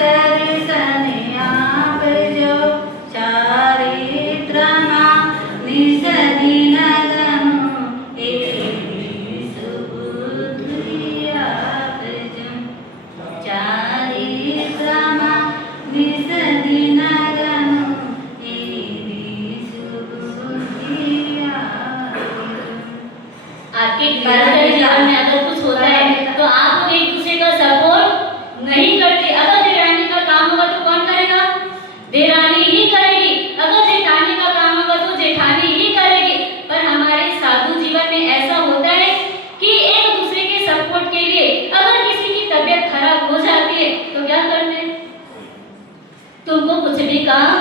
दर्शन आप जो चारित्रमा निज दिन गनु एहि सुबुद्धि आप जो चारित्रमा निज दिन गनु एहि सुबुद्धि आप जो। आपके जीवन में अगर कुछ होता है तो आप लोग एक दूसरे का सपोर्ट नहीं करते। अगर देरानी का काम होगा तो कौन करेगा? देरानी ही करेगी। अगर जेठानी का काम होगा तो जेठानी ही करेगी। पर हमारे साधु जीवन में ऐसा होता है कि एक दूसरे के सपोर्ट के लिए अगर किसी की तबीयत खराब हो जाती है तो क्या करते हैं? तुमको कुछ भी काम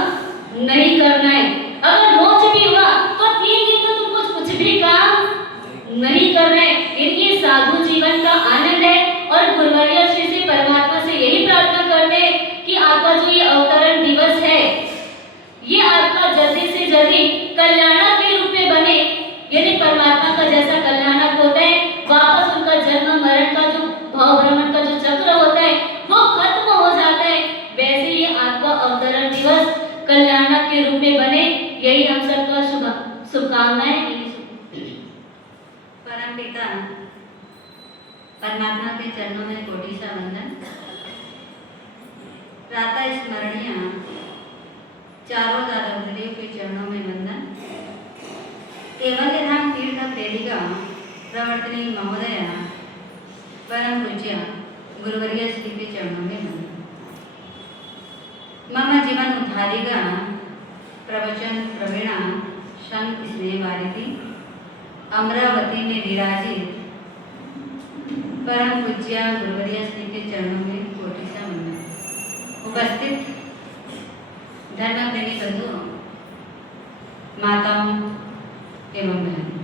नहीं करना है। अगर रोज भी हुआ तो 3 दिन तो तुमको कुछ भी काम नहीं कर रहे। इनकी साधु जीवन का आनंद है और गुरुवर्य श्री से परमात्मा से यही प्रार्थना करते हैं कि आपका जो ये अवतरण दिवस है ये आपका जल्दी से जल्दी कल्याणक के रूप में बने। यदि परमात्मा का जैसा कल्याणक होता है वापस उनका जन्म मरण का जो भाव भ्रमण का जो चक्र होता है वो खत्म हो जाता है, वैसे ही आपका अवतरण दिवस कल्याणक के रूप में बने। यही हम सबका शुभकामनाएं। परम पिता परमात्मा के चरणों में कोटि सा वंदन। प्रातः स्मरणीय चारों दादागिरियों के चरणों में वंदन। केवल्य धाम तीर्थ प्रेरिका प्रवर्तनी महोदया परम पूज्य गुरुवर्य श्री के चरणों में वंदन। मम जीवन उद्धारिका प्रवचन प्रवीणा संत स्नेह वारिधि अमरावती में विराजित परम पूज्य गुरुवर्य श्री के चरणों में कोटि सा वंदन। उपस्थित धर्म प्रेमी बंधुओं, माताओं एवं बहनों,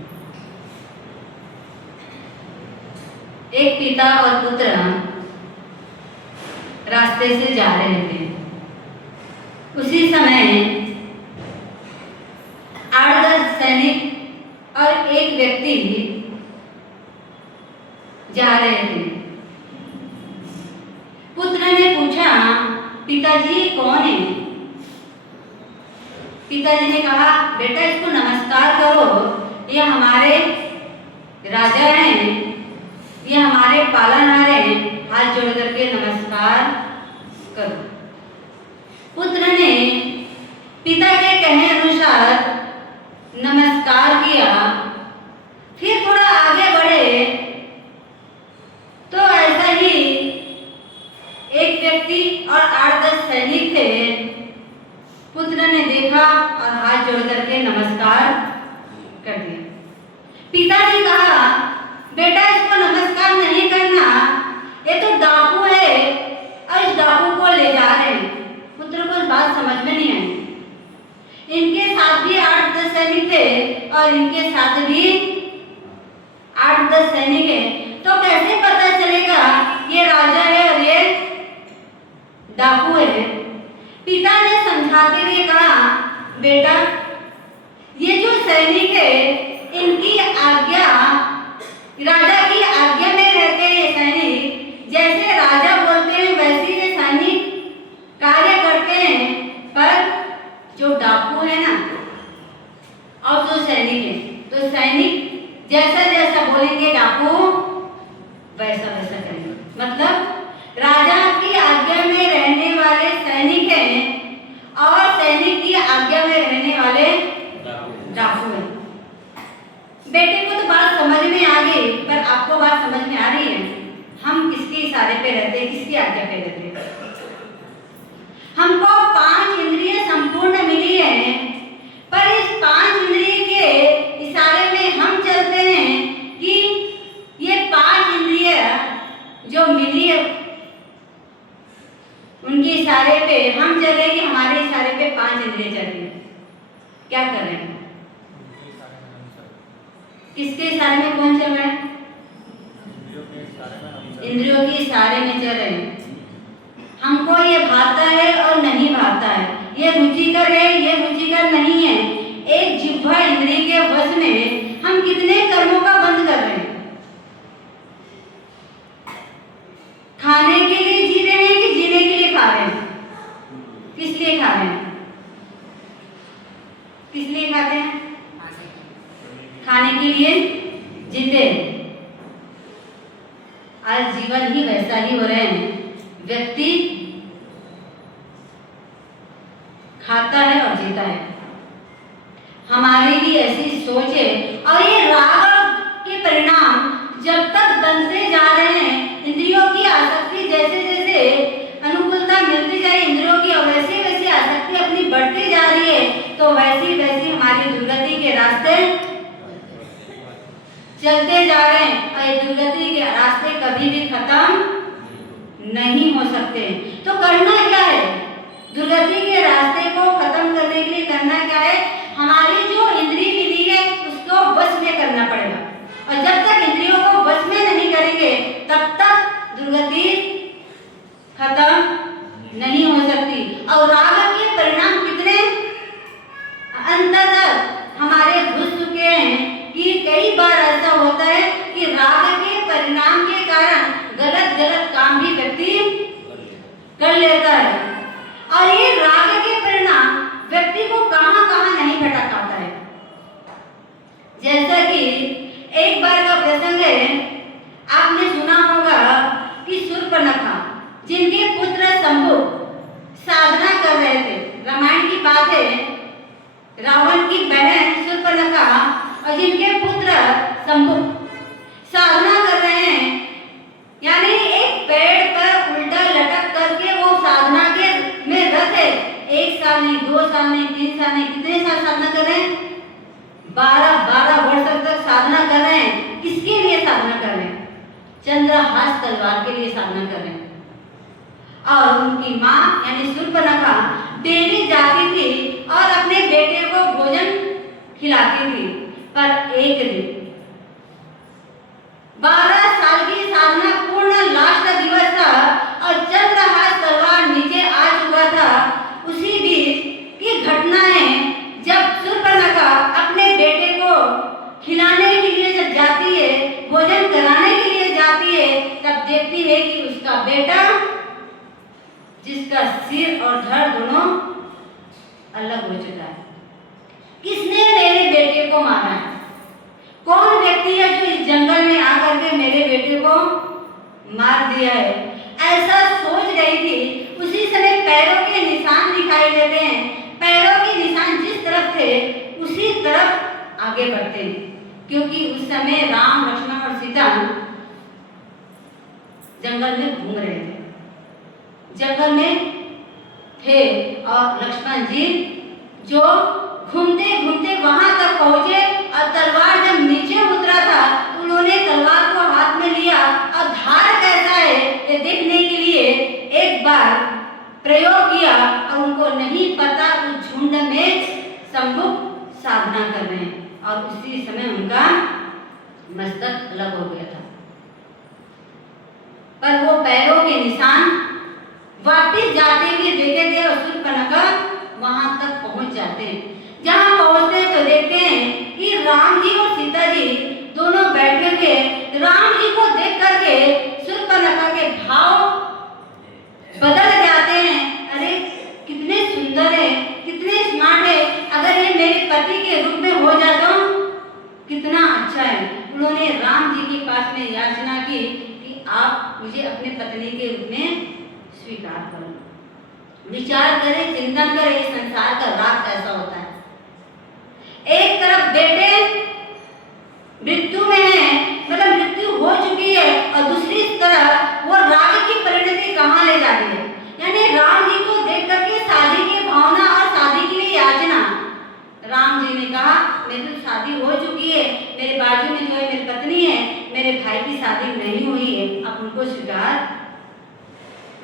एक पिता और पुत्र रास्ते से जा रहे थे। उसी समय 8-10 सैनिक और एक व्यक्ति जा रहे थे। पुत्र ने पूछा, पिताजी कौन है? पिताजी ने कहा, बेटा इसको नमस्कार करो, ये हमारे राजा हैं, ये हमारे पालनहार हैं, हाथ जोड़ करके नमस्कार करो। पुत्र ने पिता के कहे अनुसार नमस्कार किया। फिर थोड़ा आगे बढ़े तो ऐसा ही एक व्यक्ति और 8-10 सैनिक थे। पुत्र ने देखा और हाथ जोड़ करके नमस्कार कर दिया। पिता ने कहा, बेटा इसको नमस्कार नहीं करना, ये तो डाकू है और इस डाकू को ले जा रहे हैं। पुत्र को बात समझ में नहीं आई। इनके साथ भी 8-10 सैनिक थे और इनके साथ भी 8-10 सैनिक हैं, तो कैसे पता चलेगा ये राजा है और ये डाकू है? पिता ने समझाते हुए कहा, बेटा ये जो सैनिक है इनकी आज्ञा, राजा की आज्ञा में रहते हैं सैनिक। जैसे राजा बोलते हैं वैसे ये सैनिक कार्य करते हैं। पर जो डाकू है ना और जो सैनिक है, तो सैनिक जैसा जैसा बोलेंगे डाकू वैसा वैसा करेंगे। मतलब राजा की आज्ञा में रहने वाले सैनिक हैं और सैनिक की आज्ञा में रहने वाले डाकू हैं। बेटे को तो बात समझ में आ गई, पर आपको बात समझ में आ रही है हम किसके इशारे पे रहते हैं, किसकी आज्ञा पे रहते हैं? हमको 5 इंद्रिय संपूर्ण मिली है, पर इस 5 इंद्रिय के इशारे में हम चलते हैं कि ये 5 इंद्रिय जो मिली है उनके इशारे पे हम चले कि हमारे इशारे पे 5 इंद्रिय चल रही है। क्या कर रहे हैं? किसके इशारे में कौन चल रहा है? इंद्रियों के इशारे में चल रहे हैं। हमको ये भाता है और नहीं भाता है, ये रुचिकर है, ये रुचिकर नहीं है। एक जिह्वा इंद्रिय के वश में हम कितने कर्मों का बंद कर रहे हैं। खाने के लिए जी रहे हैं कि जीने के लिए खा व्यक्ति खाता है और जीता है। हमारी भी ऐसी सोच है और ये राग के परिणाम जब तक बनते जा रहे हैं, इंद्रियों की आसक्ति जैसे जैसे अनुकूलता मिलती जाए इंद्रियों की और वैसे वैसे आसक्ति अपनी बढ़ती जा रही है, तो वैसी वैसी हमारी दुर्गति के रास्ते चलते जा रहे हैं और ये दुर्गति के रास्ते कभी भी खत्म नहीं हो सकते। तो करना क्या है? दुर्गति के रास्ते को खत्म करने के लिए करना क्या है? हमारी जो इंद्रिय विधि है उसको वश में करना पड़ेगा, और जब तक इंद्रियों को वश में नहीं करेंगे तब तक दुर्गति खत्म नहीं हो सकती। और राग के परिणाम कितने अंततः हमारे घुस चुके हैं कि कई बार ऐसा होता है कि राग के परिणाम के कारण गलत गलत काम भी व्यक्ति कर लेता है, और ये राग के परिणाम व्यक्ति को कहां कहां नहीं भटक पाता है। जैसा कि एक बार का प्रसंग है, आपने सुना होगा कि शूर्पणखा जिनके पुत्र शंभु साधना कर रहे थे, रामायण की बात है, रावण की बहन शूर्पणखा और जिनके पुत्र शंभु साधना कर रहे हैं, यानी एक पेड़ पर उल्टा लटक करके वो साधना के में रत है। 1 साल नहीं, 2 साल नहीं, 3 साल नहीं, कितने साल साधना कर रहे हैं? 12 वर्ष तक साधना कर रहे हैं। किसके लिए साधना कर रहे हैं? चंद्रहास तलवार के लिए साधना कर रहे हैं। और उनकी माँ यानी शूर्पणखा डेली जाती थी और अपने बेटे को भोजन खिलाती थी। पर एक दिन 12 साल की साधना पूर्ण लास्ट दिवस था और चंद्रहास तलवार नीचे आ चुका था। उसी बीच की घटना है जब शूर्पणखा अपने बेटे को खिलाने के लिए जब जाती है, भोजन कराने के लिए जाती है, तब देखती है कि उसका बेटा, जिसका सिर और धड़ दोनों अलग हो चुका है। किसने मेरे बेटे को मारा है? कौन व्यक्ति है जो इस जंगल में आकर के मेरे बेटे को मार दिया है? ऐसा सोच रही थी। उसी समय पैरों के निशान दिखाई देते हैं। पैरों के निशान जिस तरफ थे उसी तरफ आगे बढ़ते हैं, क्योंकि उस समय राम, लक्ष्मण और सीता जंगल में घूम रहे थे, जंगल में थे। और लक्ष्मण जी जो घूमते घूमते वहां तक पहुंचे और तलवार जब नीचे उतरा था, उन्होंने तलवार को हाथ में लिया और धार कैसा है ये देखने के लिए एक बार प्रयोग किया, और उनको नहीं पता उस झुंड में शंभु साधना कर रहे हैं, और उसी समय उनका मस्तक अलग हो गया था। पर वो पैरों के निशान वापिस जाते हुए देखे थे और शूर्पणखा वहां तक पहुंच जाते हैं। जहां पहुंचते तो देखते हैं कि राम जी और सीता जी दोनों बैठे हुए। राम जी को देख करके शूर्पणखा के भाव बदल जाते हैं। अरे कितने सुंदर है, कितने स्मार्ट है, अगर ये मेरे पति के रूप में हो जाता कितना अच्छा है। उन्होंने राम जी के पास में याचना की कि आप मुझे अपने पत्नी के रूप में स्वीकार करो। विचार करें, चिंतन करें, इस संसार का राग कैसा होता है। एक तरफ बेटे मृत्यु में है, मतलब मृत्यु हो चुकी है, और दूसरी तरफ वो राग की परिणति कहाँ ले जा रही है। यानी राम जी को देख करके शादी की भावना और शादी के लिए याचना। राम जी ने कहा मेरी तो शादी हो चुकी है, मेरे बाजू में जो है मेरी पत्नी है, मेरे भाई की शादी नहीं हुई है, आप उनको स्वीकार,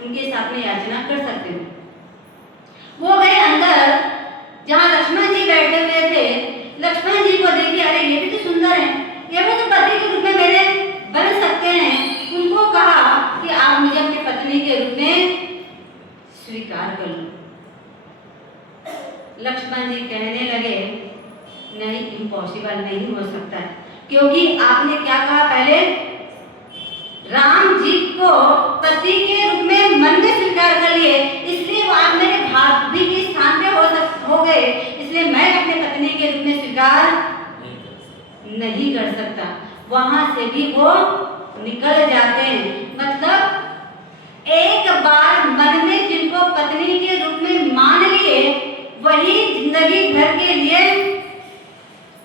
उनके साथ में याचना कर सकते हो। वो गए अंदर जहाँ लक्ष्मण जी बैठे हुए थे। लक्ष्मण जी को देखिए, अरे ये भी तो सुंदर है, ये भी तो पति के रूप में मेरे बन सकते हैं। उनको कहा कि आप मुझे अपनी पत्नी के रूप में स्वीकार कर लो। लक्ष्मण जी कहने लगे नहीं, इम्पॉसिबल नहीं हो सकता है, क्योंकि आपने क्या कहा पहले, राम जी को पति के रूप में मन में स्वीकार कर लिए, इसलिए वो आप मेरे भाभी के स्थान पे हो गए, इसलिए मैं अपने पत्नी के रूप में स्वीकार नहीं कर सकता। वहां से भी वो निकल जाते हैं। मतलब एक बार मन में जिनको पत्नी के रूप में मान लिए वही जिंदगी भर के लिए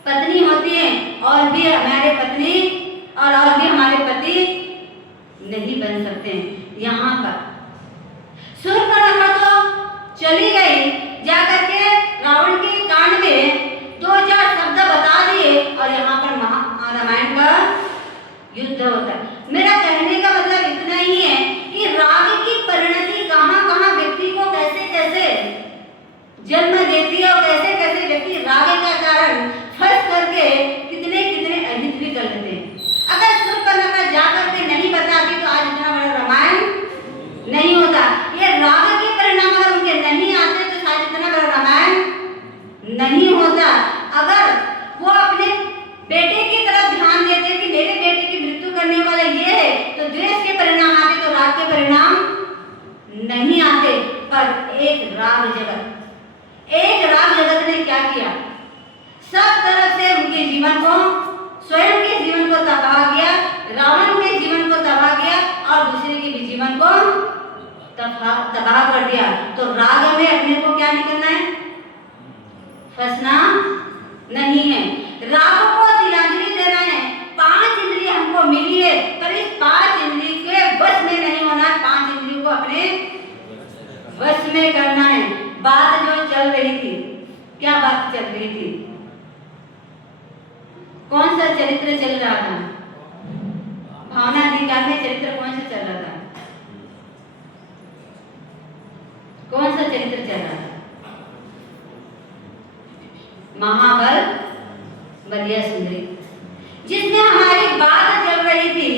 पत्नी होती है, और भी हमारे पत्नी और भी हमारे पति नहीं बन सकते हैं। यहाँ पर शूर्पणखा तो चली गई, जाकर के रावण के कांड में 2-4 शब्द बता दिए और यहाँ पर रामायण का युद्ध होता है। मेरा कहने का मतलब इतना ही है कि राग की परिणति कहाँ कहाँ व्यक्ति को कैसे कैसे जन्म देती है और कैसे कैसे व्यक्ति राग का कारण फंस करके कितने कितने अहित भी कर लेते हैं। अगर शूर्पणखा जाकर के नहीं बताती तो आज इतना बड़ा रामायण नहीं होता। ये राग के परिणाम अगर उनके नहीं आते तो शायद इतना बड़ा रामायण नहीं होता। अगर वो अपने बेटे की तरफ ध्यान देते कि मेरे बेटे की मृत्यु करने वाला ये है, तो द्वेष के परिणाम आते तो राग के परिणाम नहीं आते। पर एक राग जगत ने क्या किया, सब तरफ से उनके जीवन को, स्वयं के जीवन को तबाह किया, रावण के जीवन को तबाह किया और दूसरे के भी जीवन को तबाह कर दिया। तो राग में अपने को क्या निकलना है, फंसना नहीं है। राग को तिलांजलि देना है। 5 इंद्रिय हमको मिली है, पर इस 5 इंद्रिय के वश में नहीं होना है, 5 इंद्रियों को अपने वश में करना है। बात जो चल रही थी, क्या बात चल रही थी, कौन सा चरित्र चल रहा था, भावना अधिकार में चरित्र कौन सा चल रहा था, कौन सा चरित्र चल रहा था, महाबल बलिया सुंदरी, जिसमें हमारी बात चल रही थी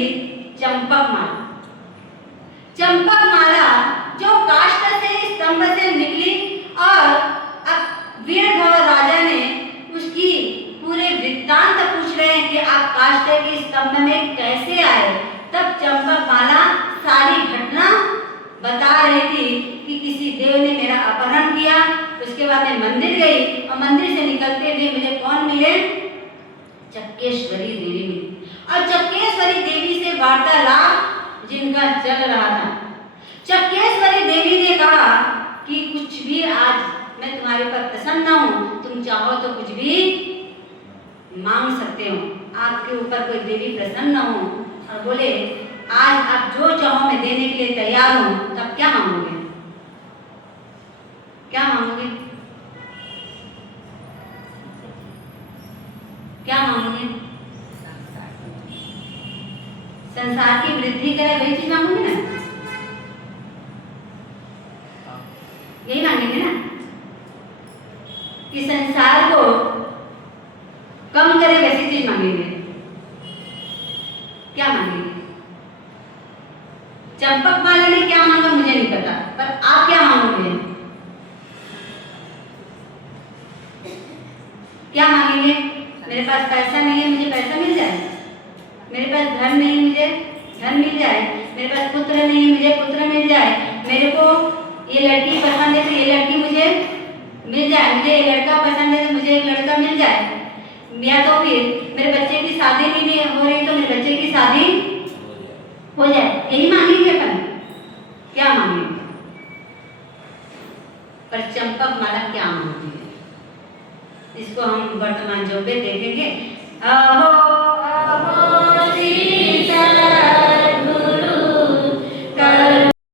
चंपक माला। चंपक माला जो काष्ठ से स्तंभ से निकली और अब वीरधव राजा ने उसकी पूरे वृत्तांत पूछ रहे हैं कि आप काष्ठ के स्तंभ में कैसे आए। तब चंपक माला सारी घटना बता रही थी कि किसी देव ने मेरा अपहरण किया, उसके बाद मैं मंदिर गई और मंदिर से निकलते हुए मुझे कौन मिले, चक्केश्वरी देवी मिली। और चक्केश्वरी देवी से वार्तालाप जिनका चल रहा था, चक्केश्वरी देवी ने कहा कि कुछ भी आज मैं तुम्हारे पर प्रसन्न हूँ, तुम चाहो तो कुछ भी मांग सकते हो। आपके ऊपर कोई देवी प्रसन्न हो और बोले आज आप जो चाहो मैं देने के लिए तैयार हूँ, तब क्या मांगोगे, क्या मांगोगे, क्या मांगोगे? संसार की वृद्धि करे वही चीज मांगोगे ना, यही मांगेंगे ना कि संसार को कम करे वैसी चीज मांगेंगे। क्या मांगेंगे? चंपक माला ने क्या मांगा मुझे नहीं पता, पर आप क्या मांगोगे, क्या मांगेंगे? मेरे पास पैसा नहीं है, मुझे पैसा मिल जाए, मेरे पास धन नहीं, मुझे धन मिल जाए, मेरे पास पुत्र नहीं, मुझे पुत्र मिल जाए, मेरे को ये लड़की पसंद है तो ये लड़की मुझे मिल जाए, मुझे ये लड़का पसंद है तो मुझे एक लड़का मिल जाए, या तो फिर मेरे बच्चे की शादी नहीं हो रही तो मेरे बच्चे की शादी हो जाए। यही मांगेंगे अपन, क्या मांगेंगे? पर चंपक माला क्या मांगती है, इसको हम वर्तमान जो पे देखेंगे। हो